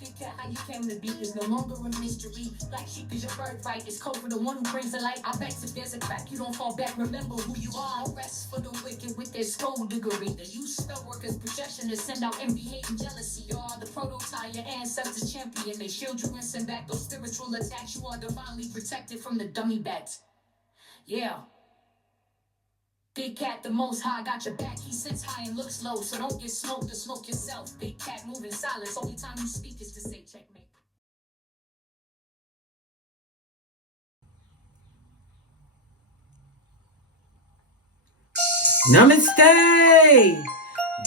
Big cat, how you came to be is no longer a mystery. Black sheep is your birthright. It's code for the one who brings the light. I bet if there's a crack, you don't fall back. Remember who you are. No rest for the wicked with their skullduggery. The use spell workers' projection to send out envy, hate, and jealousy. You are the prototype, your ancestors champion. They shield you and send back those spiritual attacks. You are divinely protected from the dummy bats. Yeah. Big cat, the most high, got your back. He sits high and looks low, so don't get smoked or smoke yourself. Big cat, move in silence. Only time you speak is to say checkmate. Namaste!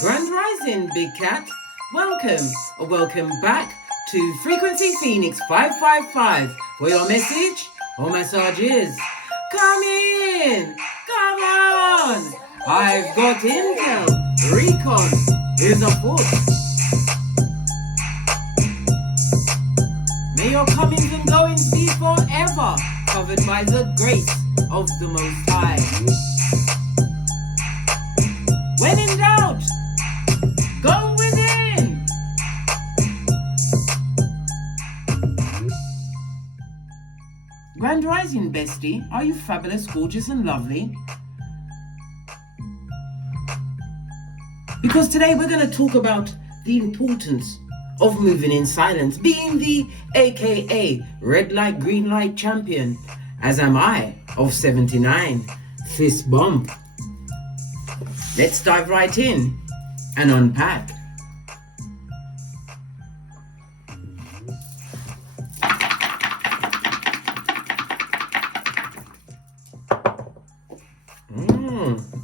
Grand Rising, Big Cat. Welcome or welcome back to Frequency Phoenix 555, where your message or message is, come in, come on. I've got intel, recon is afoot. May your comings and goings be forever covered by the grace of the Most High. When in doubt, go within. Grand Rising, bestie. Are you fabulous, gorgeous, and lovely? Because today we're going to talk about the importance of moving in silence, being the AKA red light, green light champion, as am I, of 79. Fist bump. Let's dive right in and unpack.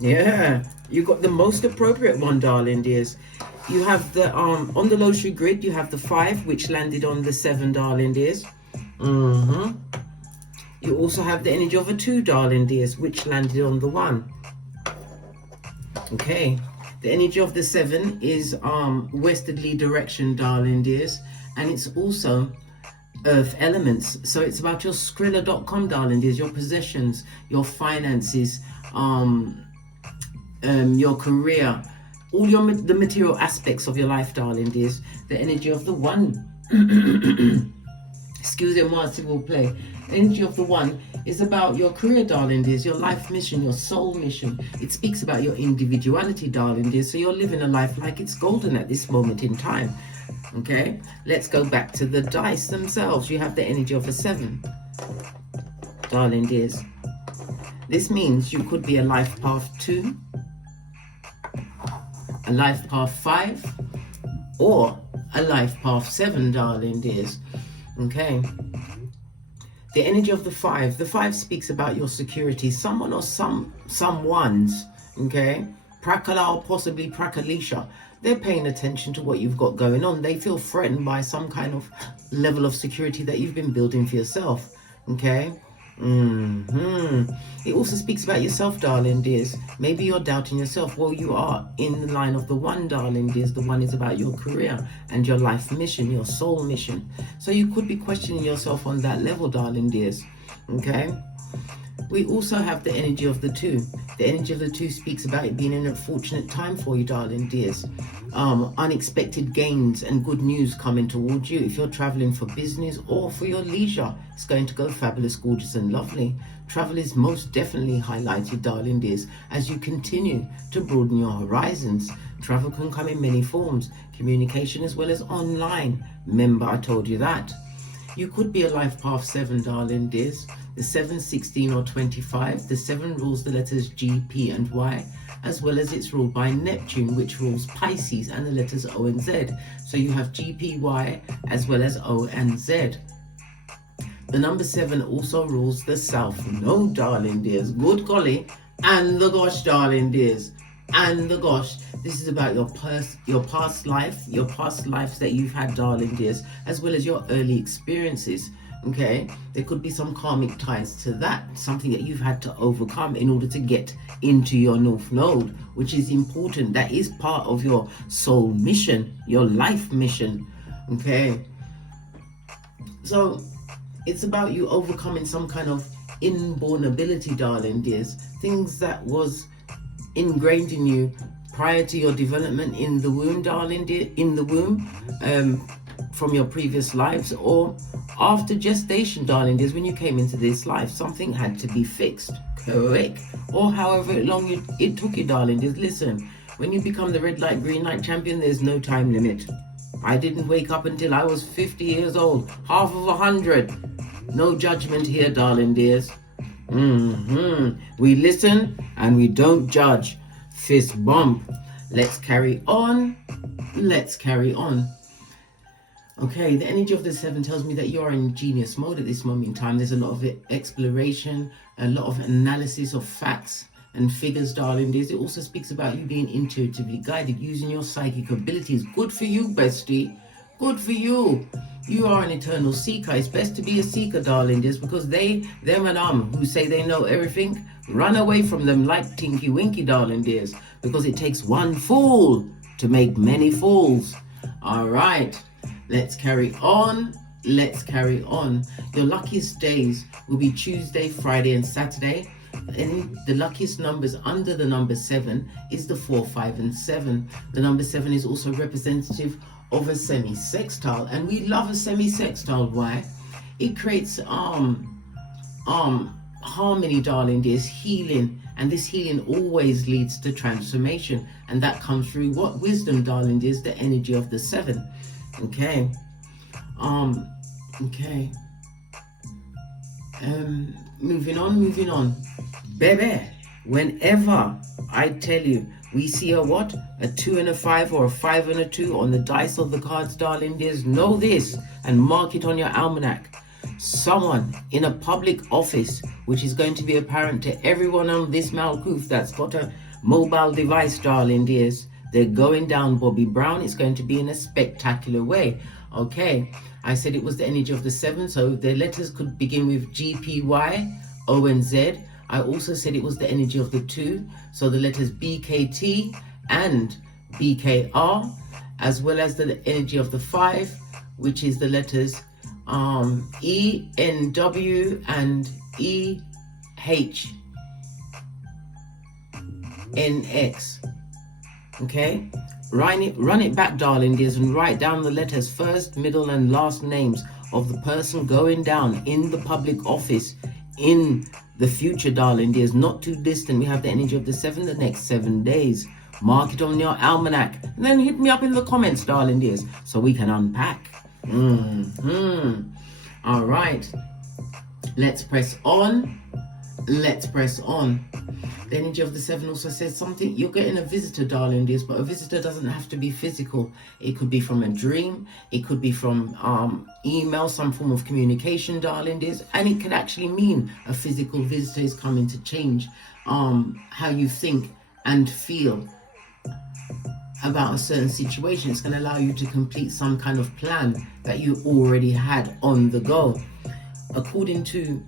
Yeah, you got the most appropriate one, darling dears. You have the on the Lottery grid, you have the 5, which landed on the 7, darling dears. You also have the energy of a 2, darling dears, which landed on the 1. Okay, the energy of the 7 is westerly direction, darling dears, and it's also earth elements. So it's about your Skrilla.com, darling dears, your possessions, your finances, your career, all the material aspects of your life, darling dears. The energy of the 1, excusez-moi s'il vous plaît. The energy of the 1 is about your career, darling dears, your life mission, your soul mission. It speaks about your individuality, darling dears. So you're living a life like it's golden at this moment in time. Okay, let's go back to the dice themselves. You have the energy of a 7, darling dears. This means you could be a life path 2, a life path 5, or a life path 7, darling dears. Okay. The energy of the 5. The 5 speaks about your security. Someone or someone's, okay? Prakala or possibly Prakalisha. They're paying attention to what you've got going on. They feel threatened by some kind of level of security that you've been building for yourself, okay? It also speaks about yourself, darling dears. Maybe you're doubting yourself. Well, you are in the line of the 1, darling dears. The 1 is about your career and your life mission, your soul mission. So you could be questioning yourself on that level, darling dears. Okay. We also have the energy of the 2. The energy of the 2 speaks about it being an unfortunate time for you, darling dears. Unexpected gains and good news coming towards you. If you're traveling for business or for your leisure, it's going to go fabulous, gorgeous, and lovely. Travel is most definitely highlighted, darling dears, as you continue to broaden your horizons. Travel can come in many forms, communication as well as online. Remember, I told you that. You could be a life path 7, darling dears. The 7, 16, or 25. The 7 rules the letters G, P, and Y, as well as it's ruled by Neptune, which rules Pisces, and the letters O and Z. So you have G, P, Y, as well as O and Z. The number 7 also rules the South. No, darling dears. Good golly. And the gosh, darling dears. And the gosh, this is about your past life, your past lives that you've had, darling dears, as well as your early experiences. Okay, there could be some karmic ties to that, something that you've had to overcome in order to get into your North Node, which is important. That is part of your soul mission, your life mission. Okay, so it's about you overcoming some kind of inborn ability, darling dears, things that was ingrained in you prior to your development in the womb, darling dear, in the womb. from your previous lives, or after gestation, darling dears, when you came into this life, something had to be fixed, correct? Or however long it took you, darling dears. Listen, when you become the red light, green light champion, there's no time limit. I didn't wake up until I was 50 years old, half of 100. No judgment here, darling dears. We listen and we don't judge. Fist bump. Let's carry on. Let's carry on. Okay, the energy of the 7 tells me that you are in genius mode at this moment in time. There's a lot of exploration, a lot of analysis of facts and figures, darling dears. It also speaks about you being intuitively guided, using your psychic abilities. Good for you, bestie. Good for you. You are an eternal seeker. It's best to be a seeker, darling dears, because them and who say they know everything, run away from them like Tinky Winky, darling dears, because it takes one fool to make many fools. All right, let's carry on. Let's carry on. Your luckiest days will be Tuesday, Friday, and Saturday. And the luckiest numbers under the number 7 is the 4, 5, and 7. The number 7 is also representative of a semi-sextile, and we love a semi-sextile. Why? It creates harmony, darling dears, healing, and this healing always leads to transformation, and that comes through what? Wisdom, darling dears, the energy of the 7. Okay. Moving on. Baby, whenever I tell you we see a what? A 2 and a 5, or a 5 and a 2 on the dice of the cards, darling dears, know this and mark it on your almanac. Someone in a public office, which is going to be apparent to everyone on this Malkuth that's got a mobile device, darling dears, they're going down, Bobby Brown. It's going to be in a spectacular way. Okay, I said it was the energy of the 7, so the letters could begin with G, P, Y, O, and Z. I also said it was the energy of the 2, so the letters B, K, T, and B, K, R, as well as the energy of the 5, which is the letters E, N, W, and E, H, N, X. Okay, run it back, darling dears, and write down the letters, first, middle, and last names of the person going down in the public office in the future, darling dears, not too distant. We have the energy of the 7, the next 7 days. Mark it on your almanac, and then hit me up in the comments, darling dears, so we can unpack. All right, let's press on. Let's press on. The energy of the 7 also says something. You're getting a visitor, darling dears, but a visitor doesn't have to be physical. It could be from a dream. It could be from email, some form of communication, darling dears. And it can actually mean a physical visitor is coming to change how you think and feel about a certain situation. It's going to allow you to complete some kind of plan that you already had on the go. According to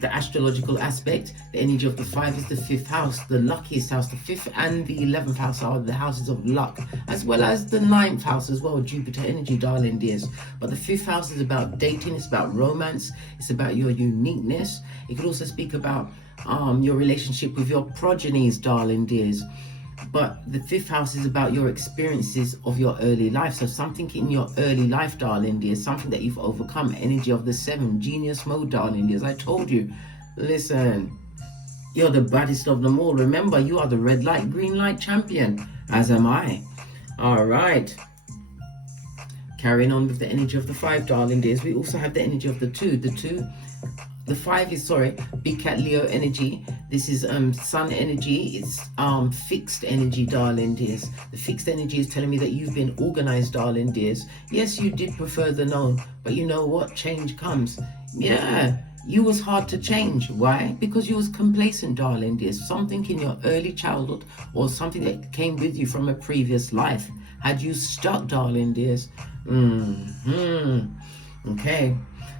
the astrological aspect, the energy of the 5 is the 5th house, the luckiest house. The 5th and the 11th house are the houses of luck, as well as the 9th house as well, Jupiter energy, darling dears. But the 5th house is about dating, it's about romance, it's about your uniqueness. It could also speak about your relationship with your progenies, darling dears. But the 5th house is about your experiences of your early life. So something in your early life, darling dears, something that you've overcome. Energy of the 7, genius mode, darling dears. I told you, listen, you're the baddest of them all. Remember, you are the red light, green light champion, as am I. All right. Carrying on with the energy of the 5, darling dears. We also have the energy of the 2. The 5 is, Big Cat Leo energy. This is sun energy. It's fixed energy, darling dears. The fixed energy is telling me that you've been organized, darling dears. Yes, you did prefer the known, but you know what? Change comes. Yeah, you was hard to change. Why? Because you was complacent, darling dears. Something in your early childhood or something that came with you from a previous life had you stuck, darling dears. Okay.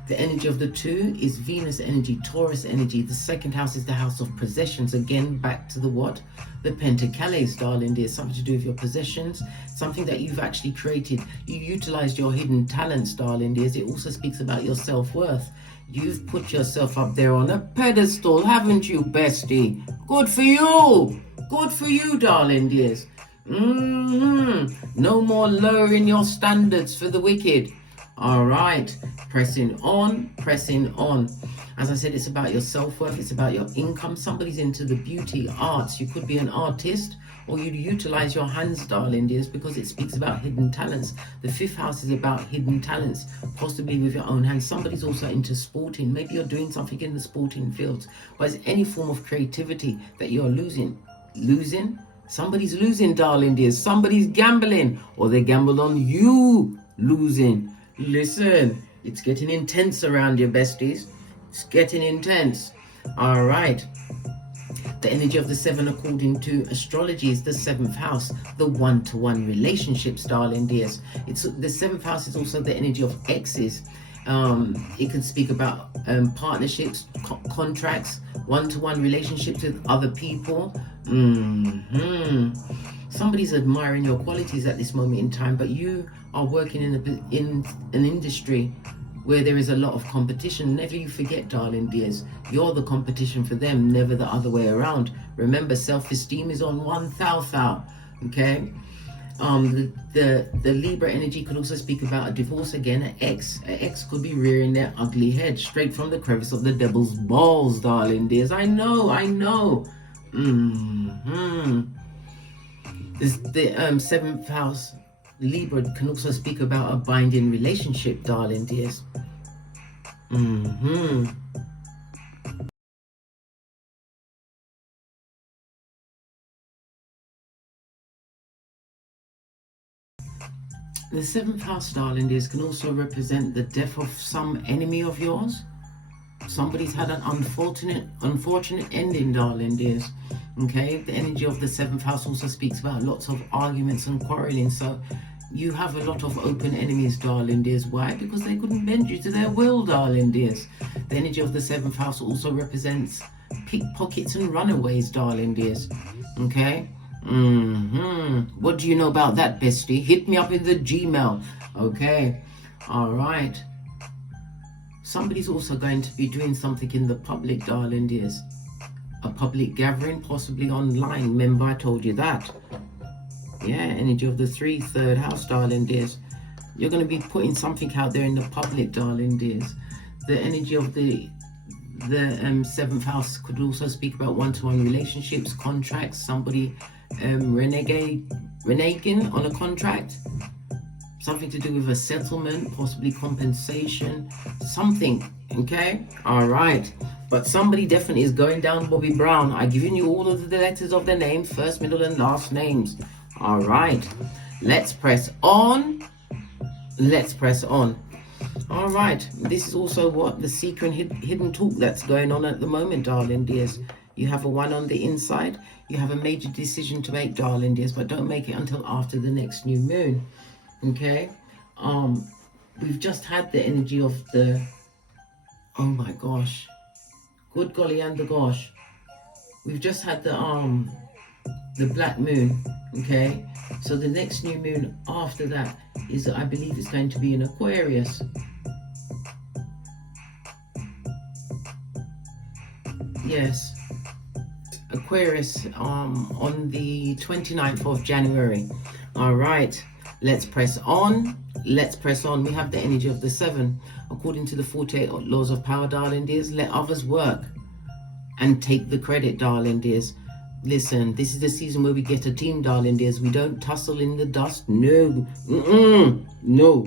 The energy of the 2 is Venus energy, Taurus energy. The 2nd house is the house of possessions. Again, back to the what? The Pentacles, darling dear. Something to do with your possessions, something that you've actually created. You utilized your hidden talents, darling dears. It also speaks about your self-worth. You've put yourself up there on a pedestal, haven't you, bestie? Good for you. Good for you, darling dears. No more lowering your standards for the wicked. All right, pressing on, pressing on. As I said, it's about your self-worth, it's about your income. Somebody's into the beauty arts. You could be an artist, or you utilize your hands, darling dears, because it speaks about hidden talents. The fifth house is about hidden talents, possibly with your own hands. Somebody's also into sporting. Maybe you're doing something in the sporting fields, but it's any form of creativity that you're losing. Somebody's losing, darling dears. Somebody's gambling, or they gambled on you losing. Listen, it's getting intense around you, besties. It's getting intense. All right. The energy of the 7, according to astrology, is the 7th house, the one-to-one relationships, darling dears. It's the 7th house is also the energy of exes. It can speak about partnerships, contracts, one-to-one relationships with other people. Somebody's admiring your qualities at this moment in time, but you are working in an industry where there is a lot of competition. Never you forget, darling dears, you're the competition for them, never the other way around. Remember, self-esteem is on 1,000, okay? The Libra energy could also speak about a divorce again. An ex could be rearing their ugly head straight from the crevice of the devil's balls, darling dears. I know. The 7th house Libra can also speak about a binding relationship, darling dears. The 7th house, darling dears, can also represent the death of some enemy of yours. Somebody's had an unfortunate ending, darling dears. Okay, the energy of the 7th house also speaks about lots of arguments and quarreling. So you have a lot of open enemies, darling dears. Why? Because they couldn't bend you to their will, darling dears. The energy of the 7th house also represents pickpockets and runaways, darling dears. Okay. What do you know about that, bestie? Hit me up in the Gmail. Okay. All right. Somebody's also going to be doing something in the public, darling dears. A public gathering, possibly online. Remember, I told you that. Yeah, energy of the 3rd house, darling dears. You're going to be putting something out there in the public, darling dears. The energy of the 7th house could also speak about one-to-one relationships, contracts. Somebody reneging on a contract. Something to do with a settlement, possibly compensation, something, okay? All right. But somebody definitely is going down Bobby Brown. I've given you all of the letters of their names, first, middle, and last names. All right. Let's press on. Let's press on. All right. This is also what the secret and hidden talk that's going on at the moment, darling dears. You have a 1 on the inside. You have a major decision to make, darling dears, but don't make it until after the next new moon. Okay, we've just had the energy of the, oh my gosh, good golly and the gosh, we've just had the black moon. Okay, so the next new moon after that is, I believe, it's going to be in Aquarius. Yes, Aquarius on the 29th of January. All right. Let's press on. Let's press on. We have the energy of the 7. According to the 48 laws of power, darling dears, let others work and take the credit, darling dears. Listen, this is the season where we get a team, darling dears. We don't tussle in the dust. No. No.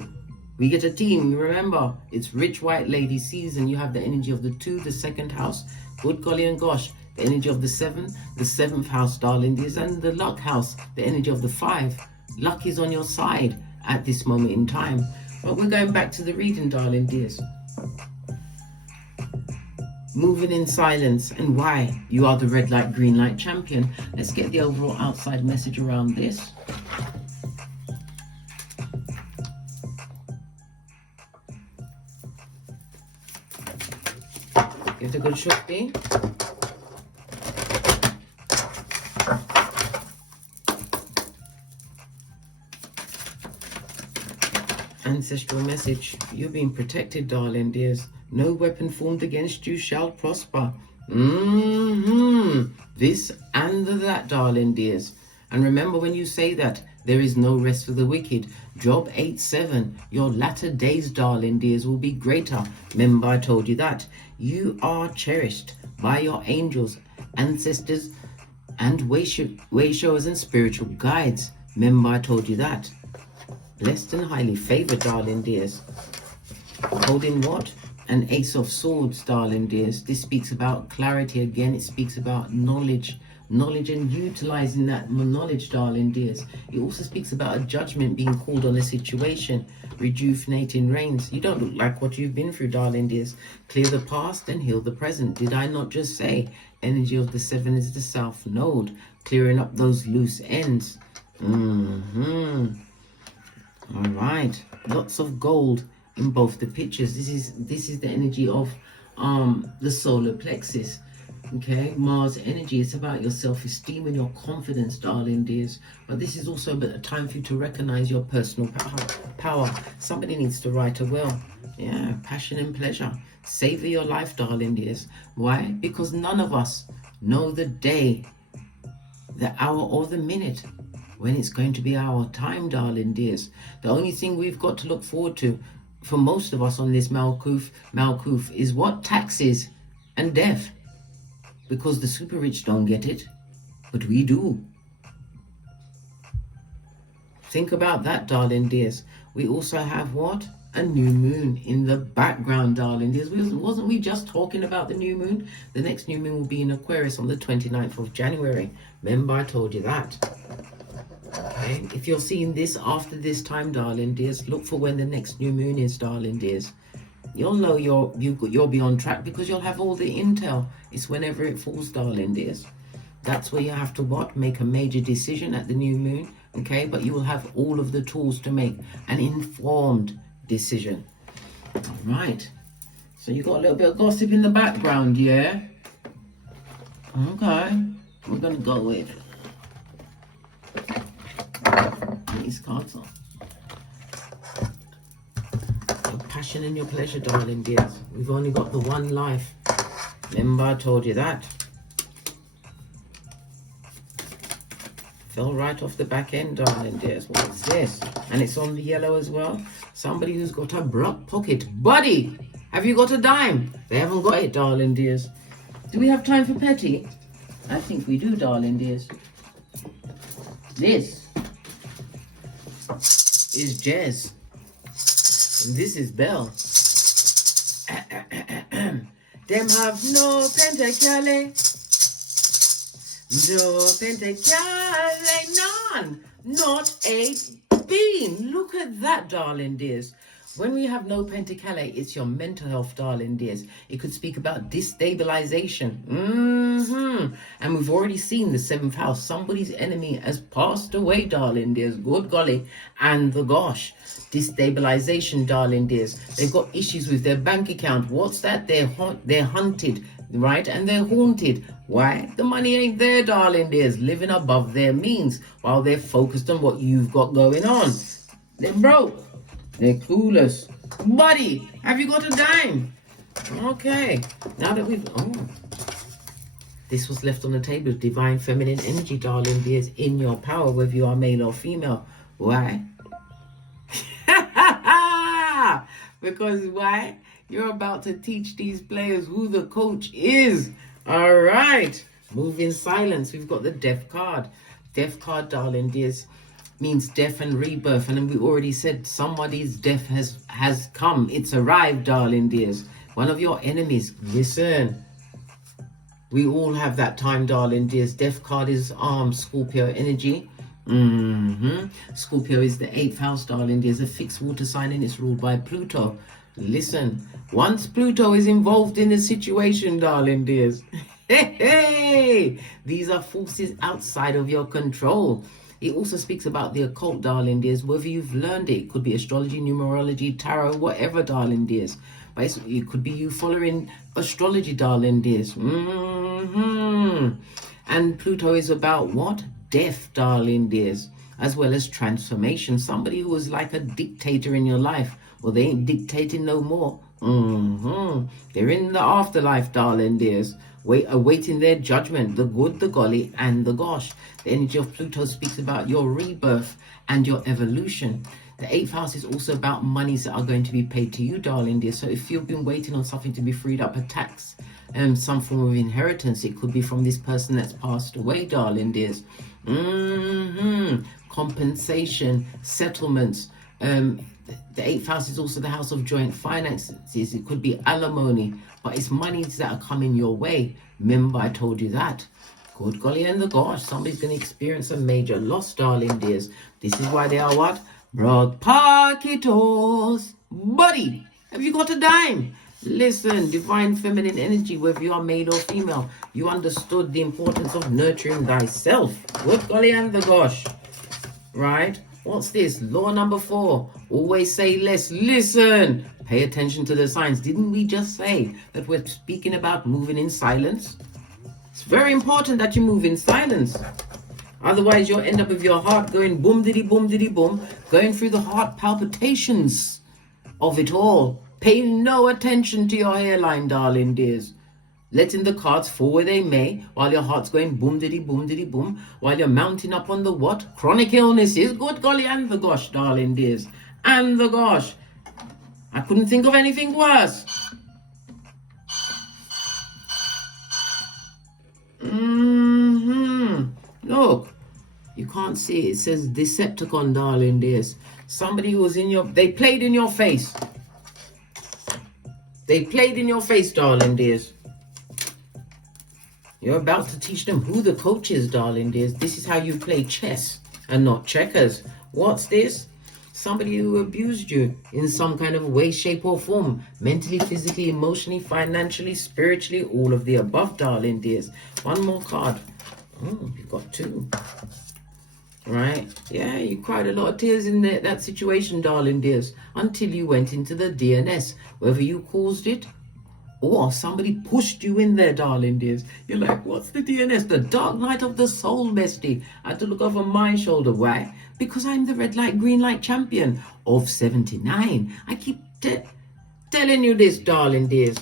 We get a team. Remember, it's rich white lady season. You have the energy of the 2, the 2nd house. Good golly and gosh. The energy of the 7, the 7th house, darling dears, and the luck house, the energy of the 5. Luck is on your side at this moment in time. But we're going back to the reading, darling dears. Moving in silence and why you are the red light, green light champion. Let's get the overall outside message around this. Give it a good shot, B. Ancestral message. You're being protected, darling dears. No weapon formed against you shall prosper. This and that, darling dears. And remember, when you say that, There is no rest for the wicked. Job 8:7. Your latter days, darling dears, will be greater. Remember, I told you that. You are cherished by your angels, ancestors, and way-showers and spiritual guides. Remember, I told you that. Blessed and highly favored, darling dears. Holding what? An Ace of Swords, darling dears. This speaks about clarity again. It speaks about knowledge and utilizing that knowledge, darling dears. It also speaks about a judgment being called on a situation, rejuvenating rains. You don't look like what you've been through, darling dears. Clear the past and heal the present. Did I not just say energy of the 7 is the South Node, clearing up those loose ends? All right, lots of gold in both the pictures. This is the energy of the solar plexus. Okay, Mars energy. It's about your self-esteem and your confidence, darling dears. But this is also a time for you to recognize your personal power. Somebody needs to write a will. Yeah, passion and pleasure. Savor your life, darling dears. Why? Because none of us know the day, the hour, or the minute when it's going to be our time, darling dears. The only thing we've got to look forward to for most of us on this Malkuth is what? Taxes and death. Because the super rich don't get it, but we do. Think about that, darling dears. We also have what? A new moon in the background, darling dears. Wasn't we just talking about the new moon? The next new moon will be in Aquarius on the 29th of January. Remember, I told you that. Okay, if you're seeing this after this time, darling dears, look for when the next new moon is, darling dears. You'll know you'll be on track because you'll have all the intel. It's whenever it falls, darling dears. That's where you have to what? Make a major decision at the new moon. Okay, but you will have all of the tools to make an informed decision. All right. So you got a little bit of gossip in the background, yeah? Okay. We're gonna go with these cards off. Your passion and your pleasure, darling dears. We've only got the one life. Remember, I told you that. Fell right off the back end, darling dears. What's this? And it's on the yellow as well. Somebody who's got a broad pocket. Buddy, have you got a dime? They haven't got it, darling dears. Do we have time for petty? I think we do, darling dears. This is Jez. And this is Bell. Them have no pentacale. No pentacale, none. Not a bean. Look at that, darling dears. When we have no pentacale, it's your mental health, darling dears. It could speak about destabilization. And we've already seen the 7th house. Somebody's enemy has passed away, darling dears. Good golly. And the gosh. Destabilization, darling dears. They've got issues with their bank account. What's that? They're hunted, right? And they're haunted. Why? The money ain't there, darling dears. Living above their means while they're focused on what you've got going on. They're broke. They're clueless. Buddy, have you got a dime? Okay. Now that we've... This was left on the table. Divine feminine energy, darling dears, in your power, whether you are male or female. Why? Because why? You're about to teach these players who the coach is. All right. Move in silence. We've got the death card. Death card, darling dears, means death and rebirth. And then we already said somebody's death has come. It's arrived, darling dears. One of your enemies. Listen. We all have that time, darling dears. Death card is Scorpio energy. Scorpio is the 8th house, darling dears. A fixed water sign and it's ruled by Pluto. Listen, once Pluto is involved in the situation, darling dears, these are forces outside of your control. It also speaks about the occult, darling dears, whether you've learned it. It could be astrology, numerology, tarot, whatever, darling dears. But it could be you following astrology, darling dears. And Pluto is about what? Death, darling dears, as well as transformation. Somebody who was like a dictator in your life. Well, they ain't dictating no more. They're in the afterlife, darling dears. awaiting their judgment, the good, the golly, and the gosh. The energy of Pluto speaks about your rebirth and your evolution. The 8th house is also about monies that are going to be paid to you, darling dear. So if you've been waiting on something to be freed up, a tax, some form of inheritance, it could be from this person that's passed away, darling dears. Compensation, settlements. The 8th house is also the house of joint finances. It could be alimony, but it's monies that are coming your way. Remember, I told you that. Good golly and the gosh, somebody's going to experience a major loss, darling dears. This is why they are what? Broad pocketos. Buddy, have you got a dime? Listen, divine feminine energy, whether you are male or female, you understood the importance of nurturing thyself. Good golly and the gosh. Right? What's this? Law number 4. Always say less. Listen. Pay attention to the signs. Didn't we just say that we're speaking about moving in silence? It's very important that you move in silence. Otherwise, you'll end up with your heart going boom diddy boom, going through the heart palpitations of it all. Pay no attention to your hairline, darling dears. Letting the cards fall where they may, while your heart's going boom diddy boom, while you're mounting up on the what? Chronic illnesses. Good golly and the gosh, darling dears. And the gosh. I couldn't think of anything worse. Look, you can't see it. It says Decepticon, darling dears. Somebody who was in your... They played in your face. They played in your face, darling dears. You're about to teach them who the coach is, darling dears. This is how you play chess and not checkers. What's this? Somebody who abused you in some kind of way, shape or form. Mentally, physically, emotionally, financially, spiritually, all of the above, darling dears. One more card. Oh, you got 2. Right? Yeah, you cried a lot of tears in that situation, darling dears, until you went into the DNS. Whether you caused it or somebody pushed you in there, darling dears. You're like, what's the DNS? The dark night of the soul, bestie. I had to look over my shoulder. Why? Because I'm the red light, green light champion of 79. I keep telling you this, darling dears.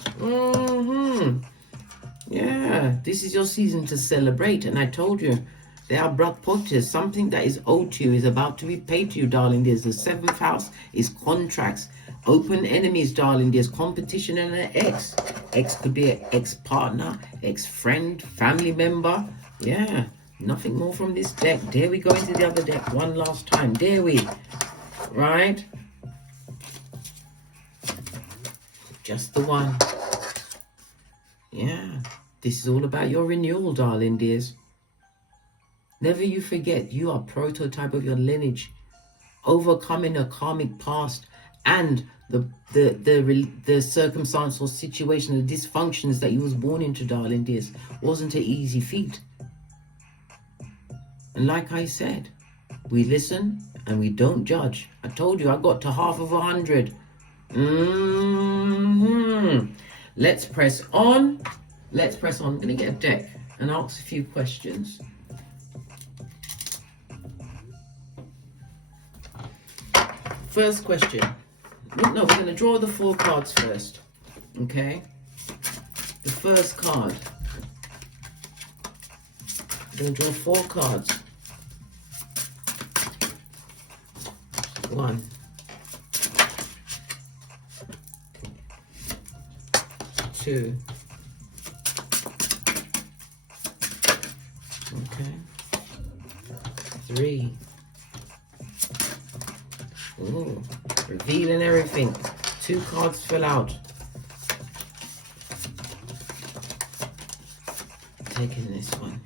Yeah, this is your season to celebrate. And I told you, there are blood potters. Something that is owed to you is about to be paid to you, darling dears. The 7th house is contracts. Open enemies, darling. There's competition and an ex. Ex could be an ex-partner, ex-friend, family member. Yeah, nothing more from this deck. There we go into the other deck one last time. There we. Right? Just the one. Yeah, this is all about your renewal, darling dears. Never you forget, you are prototype of your lineage. Overcoming a karmic past and the circumstance or situation, the dysfunctions that you was born into, darling dears, wasn't an easy feat. And like I said, we listen and we don't judge. I told you I got to half of 100. Let's press on. Let's press on. I'm going to get a deck and ask a few questions. First question. No, we're going to draw the 4 cards first. Okay? The first card. We're going to draw 4 cards. 1. 2. Okay. 3. Ooh, revealing everything. 2 cards fell out. Taking this one.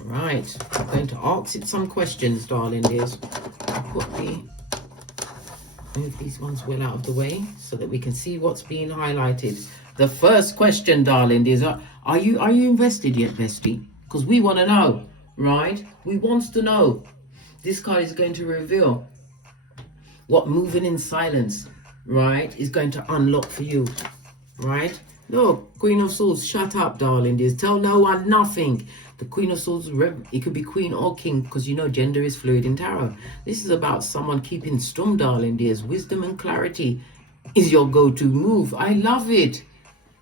Right, I'm going to ask it some questions, darling dears. I'll move these ones well out of the way so that we can see what's being highlighted. The first question, darling dears, are you invested yet, bestie? Because we want to know, right? We want to know. This card is going to reveal what moving in silence, right, is going to unlock for you, right? Look, Queen of Swords, shut up, darling dears. Tell no one nothing. The Queen of Swords, it could be Queen or King, because you know gender is fluid in tarot. This is about someone keeping stum, darling dears. Wisdom and clarity is your go-to move. I love it.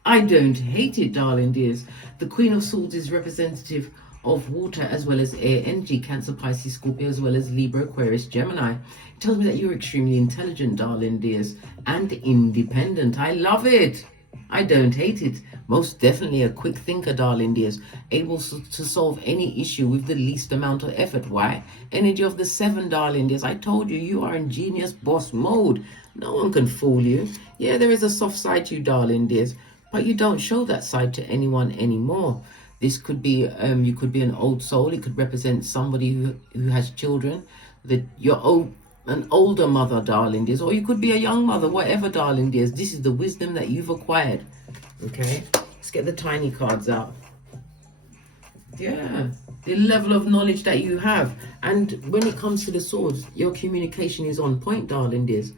I don't hate it, darling dears. The Queen of Swords is representative of water as well as air energy, Cancer, Pisces, Scorpio, as well as Libra, Aquarius, Gemini. It tells me that you're extremely intelligent, darling dears, and independent. I love it. I don't hate it. Most definitely a quick thinker, darling dears, able to solve any issue with the least amount of effort. Why? Energy of the 7, darling dears. I told you, you are in genius boss mode. No one can fool you. Yeah, there is a soft side to you, darling dears, but you don't show that side to anyone anymore. This could be, you could be an old soul. It could represent somebody who has children, that you're old, an older mother, darling dears, or you could be a young mother, whatever, darling dears. This is the wisdom that you've acquired. Okay, let's get the tiny cards out. Yeah, the level of knowledge that you have. And when it comes to the swords, your communication is on point, darling dears.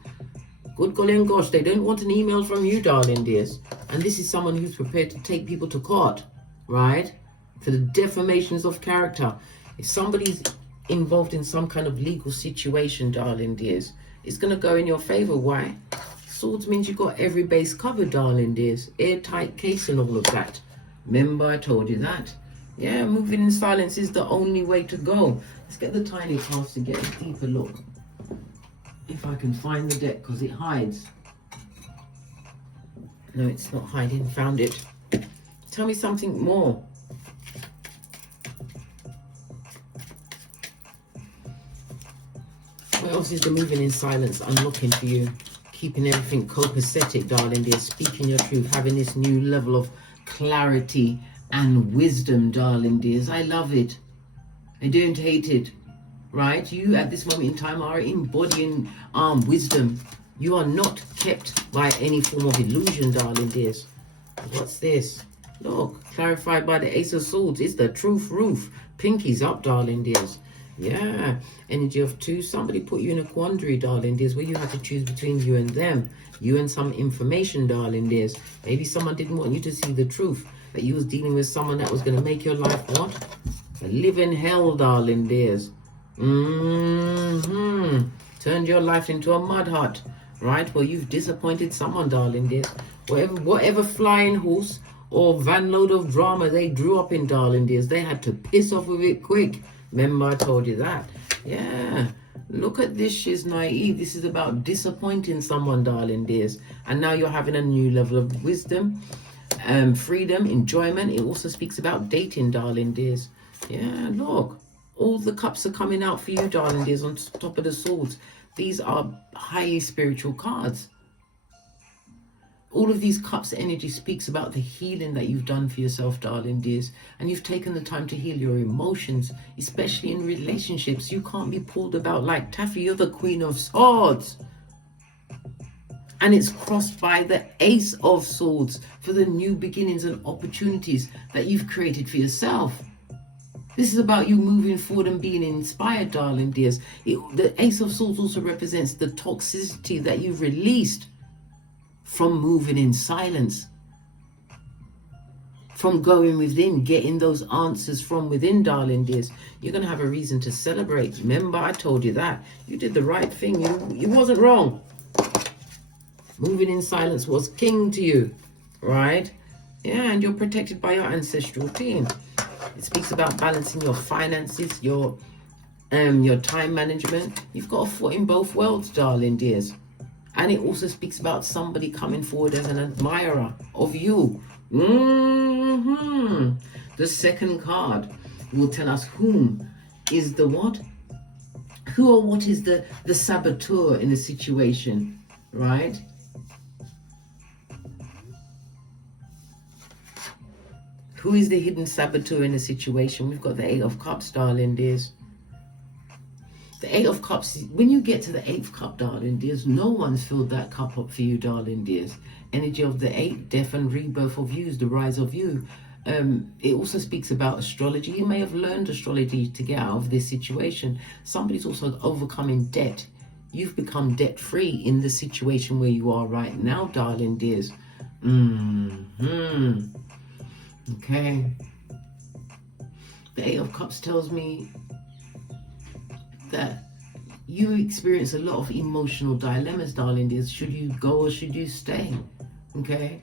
Good golly and gosh, they don't want an email from you, darling dears. And this is someone who's prepared to take people to court, right? For the defamations of character. If somebody's involved in some kind of legal situation, darling dears, it's going to go in your favor. Why? Swords means you've got every base covered, darling dears. Airtight case and all of that. Remember, I told you that. Yeah, moving in silence is the only way to go. Let's get the tiny cards to get a deeper look. If I can find the deck, because it hides. No, it's not hiding. Found it. Tell me something more. What else is the moving in silence unlocking for you? Keeping everything copacetic, darling dear. Speaking your truth. Having this new level of clarity and wisdom, darling dears. I love it. I don't hate it. Right? You at this moment in time are embodying wisdom. You are not kept by any form of illusion, darling dears. What's this? Look, clarified by the Ace of Swords. It's the truth roof. Pinkies up, darling dears. Yeah, energy of 2. Somebody put you in a quandary, darling dears, where you had to choose between you and them. You and some information, darling dears. Maybe someone didn't want you to see the truth. That you was dealing with someone that was going to make your life what? A living hell, darling dears. Turned your life into a mud hut. Right? Well, you've disappointed someone, darling dears. Whatever flying horse or van load of drama they drew up in, darling dears, they had to piss off with it quick. Remember, I told you that. Yeah. Look at this. She's naive. This is about disappointing someone, darling dears. And now you're having a new level of wisdom, freedom, enjoyment. It also speaks about dating, darling dears. Yeah, look. All the cups are coming out for you, darling dears, on top of the swords. These are highly spiritual cards. All of these cups energy speaks about the healing that you've done for yourself, darling dears. And you've taken the time to heal your emotions, especially in relationships. You can't be pulled about like taffy. You're the Queen of Swords. And it's crossed by the Ace of Swords for the new beginnings and opportunities that you've created for yourself. This is about you moving forward and being inspired, darling dears. The Ace of Swords also represents the toxicity that you've released from moving in silence, from going within, getting those answers from within, darling dears. You're going to have a reason to celebrate. Remember, I told you that. You did the right thing. You wasn't wrong. Moving in silence was king to you, right? Yeah, and you're protected by your ancestral team. It speaks about balancing your finances, your time management. You've got a foot in both worlds, darling dears. And it also speaks about somebody coming forward as an admirer of you. The second card will tell us whom is the what? Who or what is the saboteur in the situation, right? Who is the hidden saboteur in the situation? We've got the 8 of Cups, darling dears. The 8 of Cups, when you get to the 8th cup, darling dears, no one's filled that cup up for you, darling dears. Energy of the 8, death and rebirth of you, the rise of you. It also speaks about astrology. You may have learned astrology to get out of this situation. Somebody's also overcoming debt. You've become debt-free in the situation where you are right now, darling dears. Okay. The 8 of Cups tells me that you experience a lot of emotional dilemmas, darling dears. Should you go or should you stay? Okay.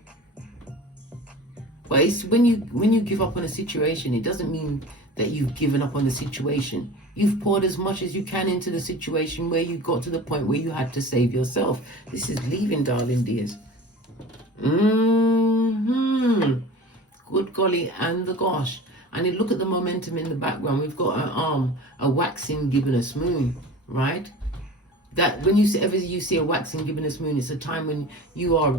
But it's when you give up on a situation, it doesn't mean that you've given up on the situation. You've poured as much as you can into the situation where you got to the point where you had to save yourself. This is leaving, darling dears. Good golly and the gosh. And you look at the momentum in the background. We've got an arm, a waxing gibbonous moon, right? That when you see a waxing gibbonous moon, it's a time when you are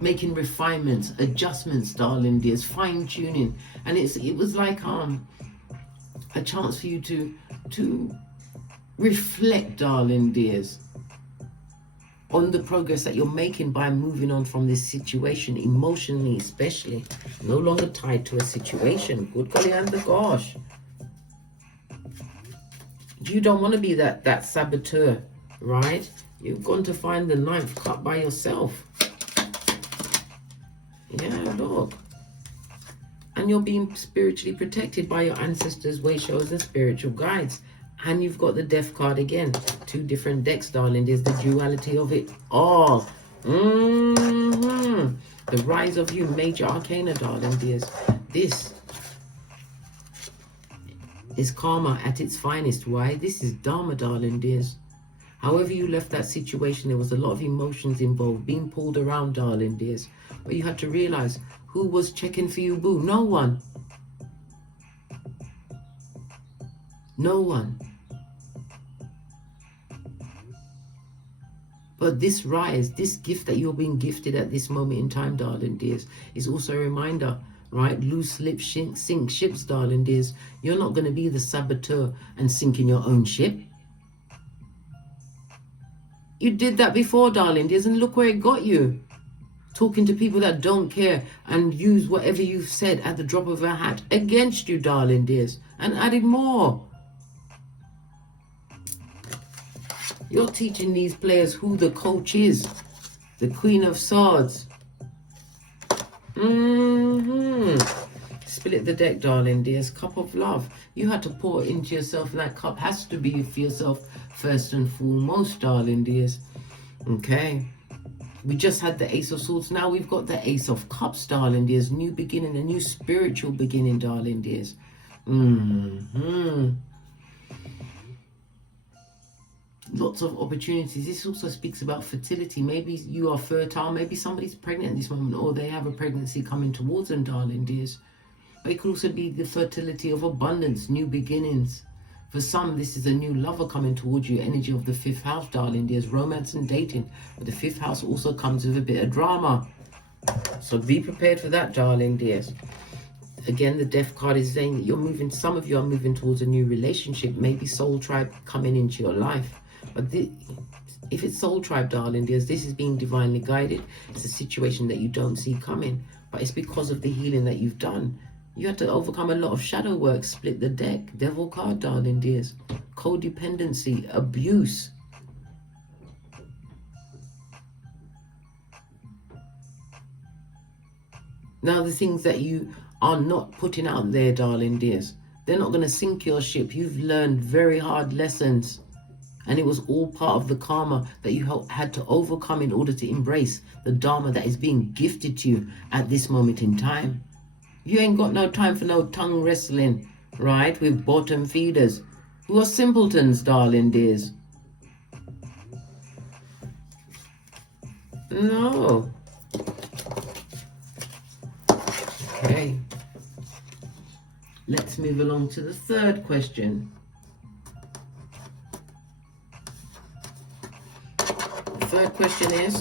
making refinements, adjustments, darling dears, fine tuning, and it was like a chance for you to reflect, darling dears, on the progress that you're making by moving on from this situation, emotionally especially, no longer tied to a situation. Good golly and the gosh. You don't want to be that saboteur, right? You've gone to find the ninth cup by yourself. Yeah, look. And you're being spiritually protected by your ancestors, way showers, and spiritual guides. And you've got the death card again. 2 different decks, darling. There's the duality of it all. The rise of you, major arcana, darling dears. This is karma at its finest. Why? This is dharma, darling dears. However you left that situation, there was a lot of emotions involved, being pulled around, darling dears. But you had to realize, who was checking for you, boo? No one. No one. But this rise, this gift that you're being gifted at this moment in time, darling dears, is also a reminder, right? Loose lips sink ships, darling dears. You're not going to be the saboteur and sinking your own ship. You did that before, darling dears, and look where it got you. Talking to people that don't care and use whatever you've said at the drop of a hat against you, darling dears, and added more. You're teaching these players who the coach is. The Queen of Swords. Split the deck, darling dears. Cup of love. You had to pour into yourself, and that cup has to be for yourself first and foremost, darling dears. Okay. We just had the Ace of Swords. Now we've got the Ace of Cups, darling dears. New beginning, a new spiritual beginning, darling dears. Lots of opportunities. This also speaks about fertility. Maybe you are fertile. Maybe somebody's pregnant at this moment, or they have a pregnancy coming towards them, darling dears. But it could also be the fertility of abundance, new beginnings. For some, this is a new lover coming towards you. Energy of the 5th house, darling dears. Romance and dating. But the 5th house also comes with a bit of drama. So be prepared for that, darling dears. Again, the death card is saying that you're moving, some of you are moving towards a new relationship. Maybe soul tribe coming into your life. But if it's soul tribe, darling dears, this is being divinely guided. It's a situation that you don't see coming. But it's because of the healing that you've done. You had to overcome a lot of shadow work. Split the deck. Devil card, darling dears. Codependency. Abuse. Now the things that you are not putting out there, darling dears, they're not going to sink your ship. You've learned very hard lessons. And it was all part of the karma that you had to overcome in order to embrace the dharma that is being gifted to you at this moment in time. You ain't got no time for no tongue wrestling, right, with bottom feeders who are simpletons, darling dears. No. Okay. Let's move along to the 3rd question. The 3rd question is,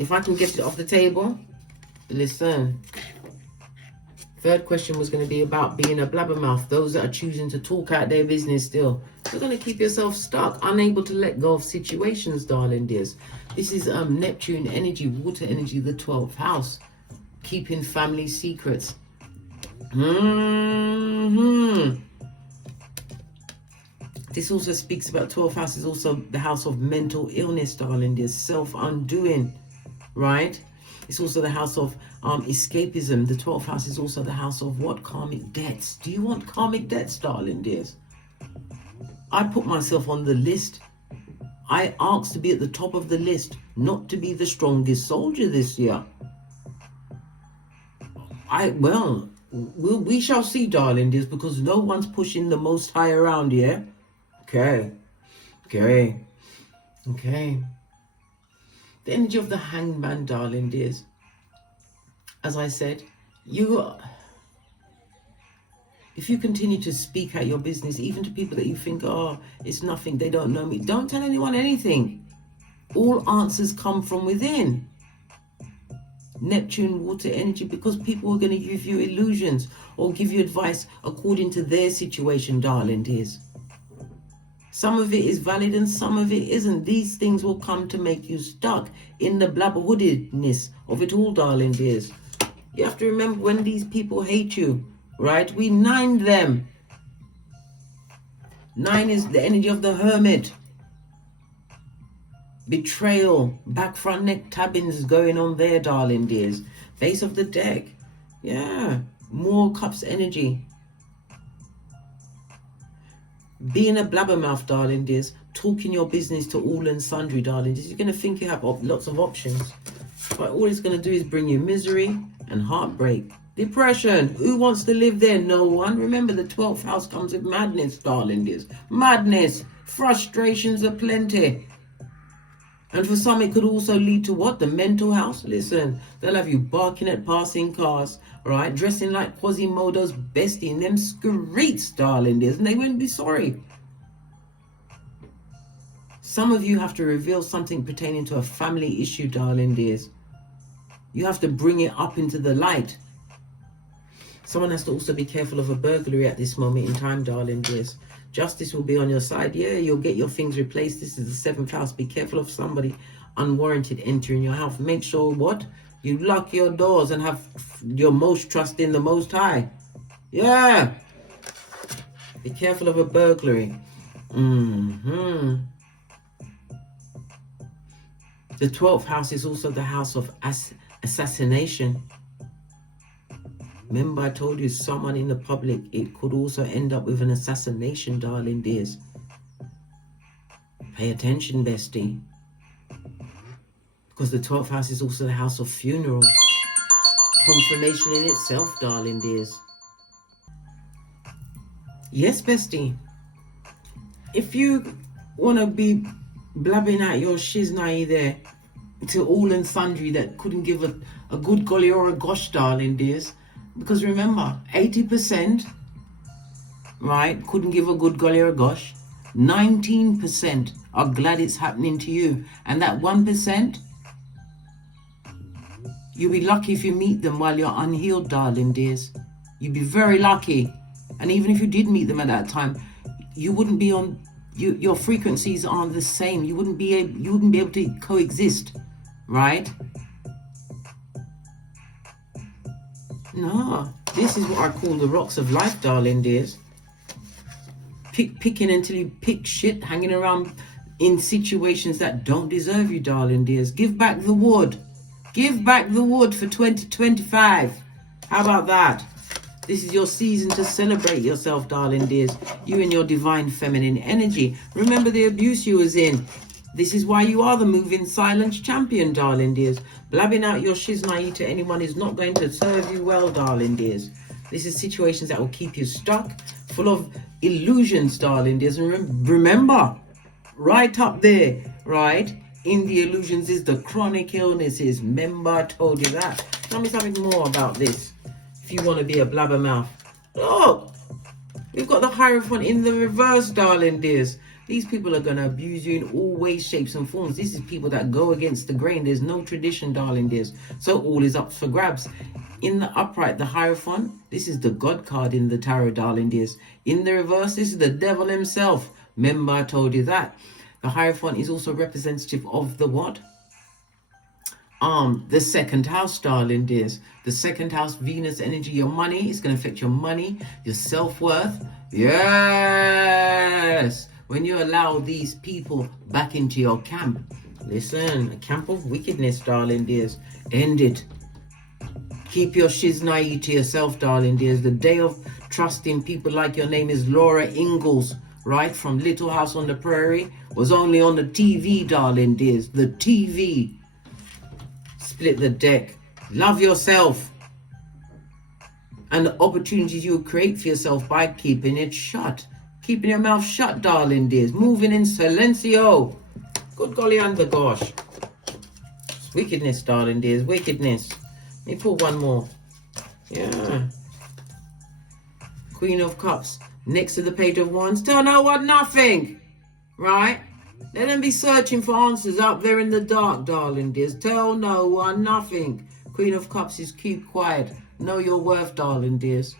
if I can get it off the table, listen. 3rd question was going to be about being a blabbermouth. Those that are choosing to talk out their business still. You're going to keep yourself stuck, unable to let go of situations, darling dears. This is Neptune energy, water energy, the 12th house. Keeping family secrets. This also speaks about 12th house is also the house of mental illness, darling dears. Self-undoing, right? It's also the house of escapism. The 12th house is also the house of what? Karmic debts. Do you want karmic debts, darling dears? I put myself on the list. I asked to be at the top of the list, not to be the strongest soldier this year. We shall see, darling dears, because no one's pushing the Most High around here. Okay. The energy of the Hangman, darling dears. As I said, if you continue to speak out your business, even to people that you think, oh, it's nothing, they don't know me, don't tell anyone anything. All answers come from within. Neptune, water energy, because people are going to give you illusions or give you advice according to their situation, darling dears. Some of it is valid and some of it isn't. These things will come to make you stuck in the blabberhoodedness of it all, darling dears. You have to remember, when these people hate you, right? We 9 them. 9 is the energy of the hermit. Betrayal, back front neck tabbings is going on there, darling dears. Face of the deck. Yeah. More cups energy. Being a blabbermouth, darling dears. Talking your business to all and sundry, darling dears. You're going to think you have lots of options. But all it's going to do is bring you misery and heartbreak. Depression. Who wants to live there? No one. Remember, the 12th house comes with madness, darling dears. Madness. Frustrations aplenty. And for some, it could also lead to what? The mental house. Listen, they'll have you barking at passing cars, right? Dressing like Quasimodo's bestie in them streets, darling dears, and they wouldn't be sorry. Some of you have to reveal something pertaining to a family issue, darling dears. You have to bring it up into the light. Someone has to also be careful of a burglary at this moment in time, darling dears. Justice will be on your side. Yeah, you'll get your things replaced. This is the 7th house. Be careful of somebody unwarranted entering your house. Make sure what? You lock your doors and have your most trust in the Most High. Yeah. Be careful of a burglary. The 12th house is also the house of assassination. Remember, I told you, someone in the public, it could also end up with an assassination, darling dears. Pay attention, bestie. Because the 12th house is also the house of funeral. Confirmation in itself, darling dears. Yes, bestie. If you want to be blabbing out your shiznai there to all and sundry that couldn't give a good golly or a gosh, darling dears. Because remember, 80%, right, couldn't give a good golly or a gosh. 19% are glad it's happening to you. And that 1%, you'll be lucky if you meet them while you're unhealed, darling dears. You'd be very lucky. And even if you did meet them at that time, you wouldn't be on, your frequencies aren't the same. You wouldn't be able to coexist, right? No, this is what I call the rocks of life, darling dears. Picking until you pick shit, hanging around in situations that don't deserve you, darling dears. Give back the wood. Give back the wood for 2025. How about that? This is your season to celebrate yourself, darling dears. You and your divine feminine energy. Remember the abuse you was in. This is why you are the moving silence champion, darling dears. Blabbing out your shiznai to anyone is not going to serve you well, darling dears. This is situations that will keep you stuck, full of illusions, darling dears. And remember, right up there, right, in the illusions is the chronic illnesses. Remember, I told you that. Tell me something more about this, if you want to be a blabbermouth. Oh, we've got the Hierophant in the reverse, darling dears. These people are going to abuse you in all ways, shapes and forms. This is people that go against the grain. There's no tradition, darling dears. So all is up for grabs. In the upright, the Hierophant, this is the God card in the tarot, darling dears. In the reverse, this is the devil himself. Remember, I told you that. The Hierophant is also representative of the what? The 2nd house, darling dears. The 2nd house, Venus energy, your money. It's going to affect your money, your self-worth. Yes. When you allow these people back into your camp, listen, a camp of wickedness, darling dears, end it. Keep your shiznai to yourself, darling dears. The day of trusting people like your name is Laura Ingalls, right, from Little House on the Prairie, was only on the TV, darling dears. The TV. Split the deck. Love yourself. and the opportunities you will create for yourself by keeping it shut. Keeping your mouth shut, darling dears. Moving in silencio. Good golly under gosh. Wickedness, darling dears. Wickedness. Let me pull one more. Yeah. Queen of Cups. Next to the Page of Wands. Tell no one nothing. Right? Let them be searching for answers up there in the dark, darling dears. Tell no one nothing. Queen of Cups is keep quiet. Know your worth, darling dears.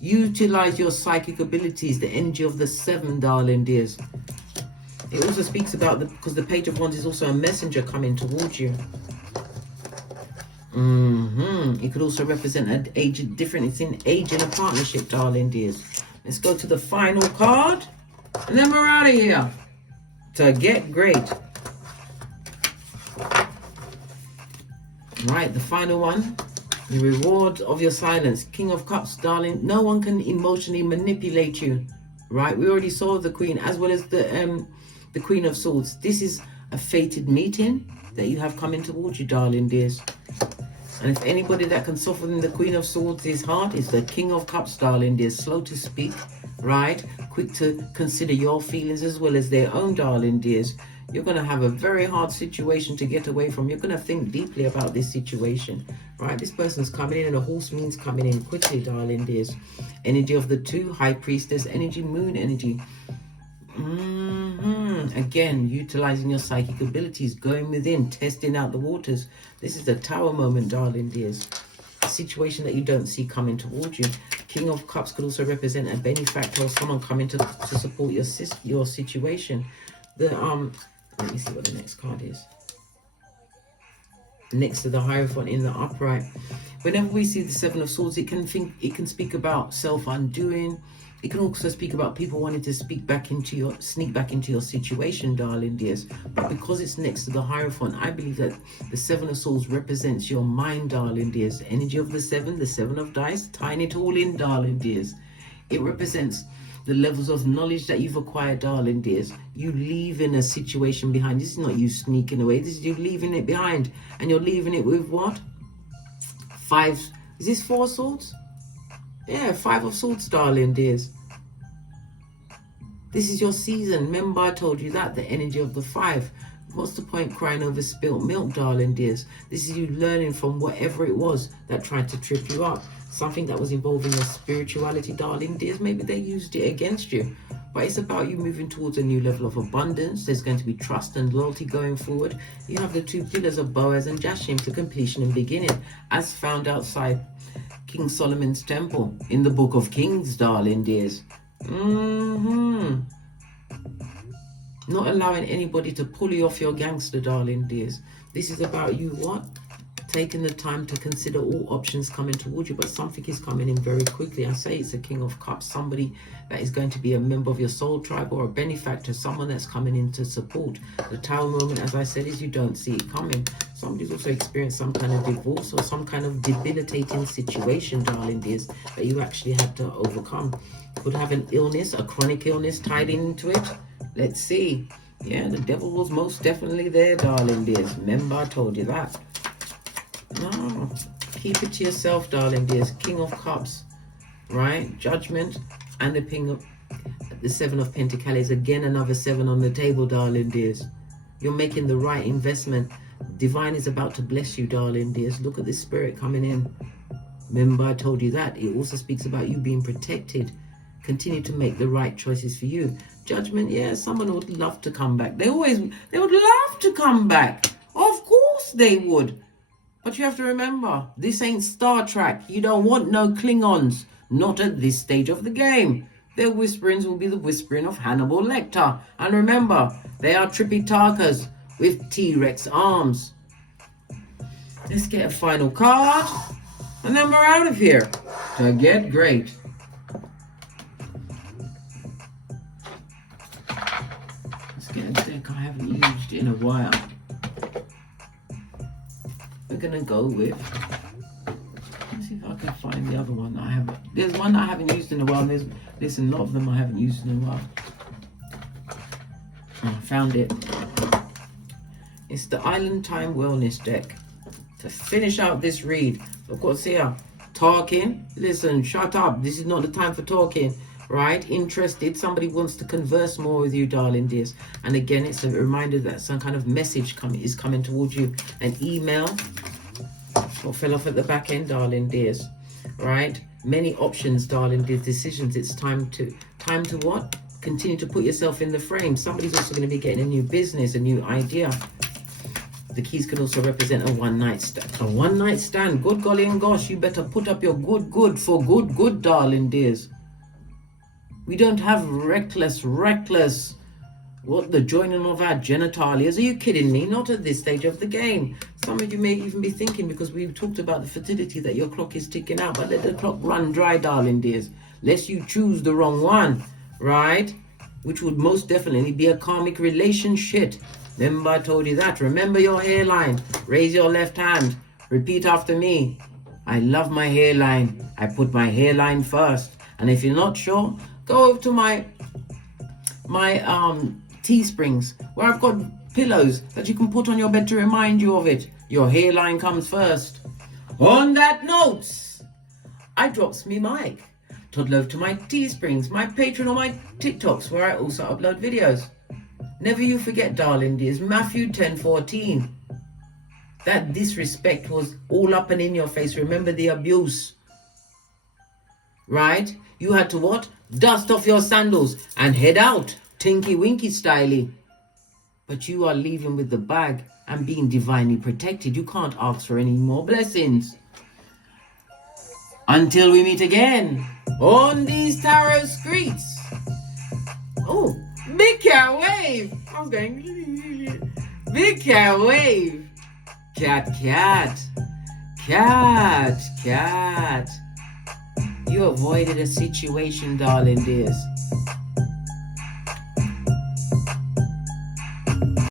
Utilize your psychic abilities, the energy of the 7, darling dears. It also speaks about, because the Page of Wands is also a messenger coming towards you. It could also represent an age difference in age in a partnership, darling dears. Let's go to the final card. And then we're out of here. To get great. Right, the final one. The reward of your silence. King of Cups, darling. No one can emotionally manipulate you. Right, we already saw the Queen as well as the Queen of Swords. This is a fated meeting that you have coming towards you, darling dears. And if anybody that can soften the Queen of Swords' heart is the King of Cups, darling dears. Slow to speak, right? Quick to consider your feelings as well as their own, darling dears. You're going to have a very hard situation to get away from. You're going to think deeply about this situation, right? This person's coming in, and a horse means coming in quickly, darling dears. Energy of the 2, High Priestess energy, Moon energy. Again, utilizing your psychic abilities, going within, testing out the waters. This is the Tower moment, darling dears. A situation that you don't see coming towards you. King of Cups could also represent a benefactor or someone coming to support your situation. Let me see what the next card is. Next to the Hierophant in the upright. Whenever we see the 7 of Swords, it can speak about self-undoing. It can also speak about people wanting to sneak back into your situation, darling dears. But because it's next to the Hierophant, I believe that the 7 of Swords represents your mind, darling dears. Energy of the 7 of dice, tying it all in, darling dears. It represents the levels of knowledge that you've acquired, darling dears. You leaving a situation behind. This is not you sneaking away. This is you leaving it behind. And you're leaving it with what? 5. Is this 4 swords? Yeah, 5 of Swords, darling dears. This is your season. Remember I told you that, the energy of the 5. What's the point crying over spilt milk, darling dears? This is you learning from whatever it was that tried to trip you up. Something that was involving your spirituality, darling dears. Maybe they used it against you. But it's about you moving towards a new level of abundance. There's going to be trust and loyalty going forward. You have the 2 pillars of Boaz and Jashim to completion and beginning, as found outside King Solomon's temple in the Book of Kings, darling dears. Not allowing anybody to pull you off your gangster, darling dears. This is about you what? Taking the time to consider all options coming towards you, but something is coming in very quickly. I say it's a King of Cups, somebody that is going to be a member of your soul tribe or a benefactor, someone that's coming in to support. The Tower moment, as I said, is you don't see it coming. Somebody's also experienced some kind of divorce or some kind of debilitating situation, darling dears, that you actually had to overcome. Could have an illness, a chronic illness tied into it. Let's see. Yeah, the devil was most definitely there, darling dears. Remember, I told you that. No, keep it to yourself, darling dears. King of Cups, right? Judgment and the 7 of Pentacles. Again, another 7 on the table, darling dears. You're making the right investment. Divine is about to bless you, darling dears. Look at this spirit coming in. Remember, I told you that. It also speaks about you being protected. Continue to make the right choices for you. Judgment, yeah, someone would love to come back. They would love to come back. Of course they would. But you have to remember, this ain't Star Trek. You don't want no Klingons. Not at this stage of the game. Their whisperings will be the whispering of Hannibal Lecter. And remember, they are Tripitakas with T-Rex arms. Let's get a final card. And then we're out of here. To get great. Let's get a deck I haven't used in a while. We're gonna go with, let's see if I can find the other one that I haven't. There's one that I haven't used in a while. There's a lot of them I haven't used in a while. Oh, I found it. It's the Island Time Wellness deck. To finish out this read, of course here, Talking? Listen, shut up. This is not the time for talking. Right? Interested? Somebody wants to converse more with you, darling dears. And again, it's a reminder that some kind of message is coming towards you. An email. What fell off at the back end, darling dears? Right? Many options, darling dears. Decisions. It's time to what? Continue to put yourself in the frame. Somebody's also going to be getting a new business, a new idea. The keys can also represent a one-night stand. A one-night stand. Good golly and gosh, you better put up your good for good, darling dears. We don't have reckless, what, the joining of our genitalias? Are you kidding me? Not at this stage of the game. Some of you may even be thinking, because we've talked about the fertility, that your clock is ticking out. But let the clock run dry, darling dears. Lest you choose the wrong one, right? Which would most definitely be a karmic relationship. Remember I told you that. Remember your hairline. Raise your left hand. Repeat after me. I love my hairline. I put my hairline first. And if you're not sure, go over to my Teesprings, where I've got pillows that you can put on your bed to remind you of it. Your hairline comes first. On that note, I drops me mic. Toddle over to my Teesprings, my Patreon, or my TikToks, where I also upload videos. Never you forget, darling dears, Matthew 10:14. That disrespect was all up and in your face. Remember the abuse. Right? You had to what? Dust off your sandals and head out, tinky winky styly. But you are leaving with the bag and being divinely protected. You can't ask for any more blessings. Until we meet again on these tarot streets. Oh, big cat wave. I was going, big cat wave. Cat. You avoided a situation, darling dears.